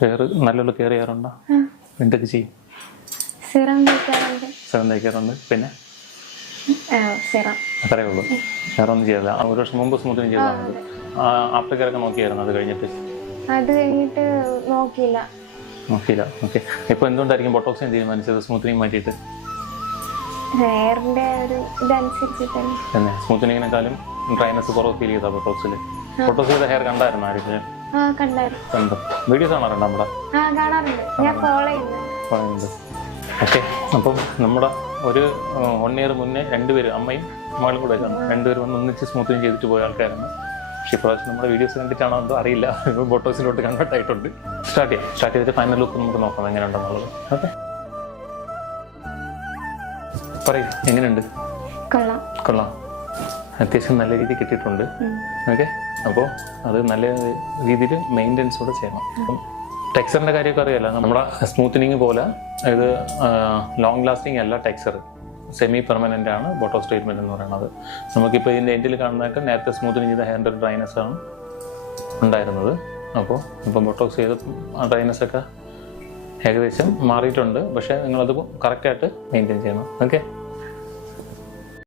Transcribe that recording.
Hair നല്ലോണം care ചെയ്യാറുണ്ടോ? എന്തൊക്കെ ചെയ്യും? സിറം തേക്കാറുണ്ട്. സിറം തേക്കാറുണ്ട്. പിന്നെ സിറം അത്രയേ ഉള്ളൂ, വേറെ ഒന്നും ചെയ്തില്ല. ഒരു വർഷം മുമ്പ് സ്മൂത്തനിങ് ചെയ്തതാണ്. ആഫ്റ്റർ കെയർ ഒക്കെ നോക്കിയായിരുന്നു അത് കഴിഞ്ഞിട്ട്? നോക്കിയില്ല. ഓക്കെ. ഇപ്പൊ എന്തുകൊണ്ടായിരിക്കും ബൊട്ടോക്സിൻ തീരുമാനിച്ചത് സ്മൂത്തനിങ് മാറ്റിയിട്ട്? ഹെയറിന്റെ ഒരു ഇതനുസരിച്ചിട്ട് തന്നെ. സ്മൂത്തനിങ്ങിനെക്കാളും ഡ്രൈനസ് കുറവ് ഫീൽ ചെയ്താ ബൊട്ടോക്സിൽ? ബൊട്ടോക്സ് ചെയ്ത ഹെയർ കണ്ടായിരുന്നു ആരെങ്കിലും? കണ്ടോ? വീഡിയോസ് കാണാറുണ്ട് നമ്മുടെ? കാണാറുണ്ട്, ഞാൻ ഫോളോ ചെയ്യുന്നുണ്ട്. ഓക്കെ. അപ്പം നമ്മുടെ ഒരു 1 year മുന്നേ രണ്ടുപേരും, അമ്മയും മകളും കൂടെ രണ്ടുപേരും വന്ന് ഒന്നിച്ച് സ്മൂത്തനിങ് ചെയ്തിട്ട് പോയ ആൾക്കാരാണ്. പക്ഷേ ഇപ്രാവശ്യം നമ്മുടെ വീഡിയോസ് കണ്ടിട്ടാണോ എന്തോ അറിയില്ല, ബൊട്ടോക്സിലോട്ട് കൺവേർട്ട് ആയിട്ടുണ്ട്. സ്റ്റാർട്ട് ചെയ്തിട്ട് ഫൈനൽ ലുക്ക് നമുക്ക് നോക്കാം എങ്ങനെയുണ്ടെന്നുള്ളത്. ഓക്കെ, പറയൂ, എങ്ങനെയുണ്ട്? കൊള്ളാം. അത്യാവശ്യം നല്ല രീതിയിൽ കിട്ടിയിട്ടുണ്ട്. ഓക്കെ, അപ്പോൾ അത് നല്ല രീതിയിൽ മെയിൻ്റെനൻസ് കൂടെ ചെയ്യണം. അപ്പം ടെക്സ്ചറിൻ്റെ കാര്യമൊക്കെ അറിയാമല്ലോ, നമ്മുടെ സ്മൂത്തനിങ് പോലെ ഇത് ലോങ് ലാസ്റ്റിംഗ് അല്ല. ടെക്സ്ചർ സെമി പെർമനൻ്റ് ആണ് ബൊട്ടോക്സ് ട്രീറ്റ്മെൻറ്റ് എന്ന് പറയുന്നത്. നമുക്കിപ്പോൾ ഇതിൻ്റെ എൻഡിൽ കാണുന്നതൊക്കെ നേരത്തെ സ്മൂത്തനിങ് ചെയ്ത ഹെയറിൻ്റെ ഒരു ഡ്രൈനസ് ആണ് ഉണ്ടായിരുന്നത്. അപ്പോൾ ഇപ്പം ബൊട്ടോക്സ് ചെയ്ത് ആ ഡ്രൈനസൊക്കെ ഏകദേശം മാറിയിട്ടുണ്ട്. പക്ഷേ നിങ്ങളത് കറക്റ്റായിട്ട് മെയിൻറ്റെയിൻ ചെയ്യണം. ഓക്കെ.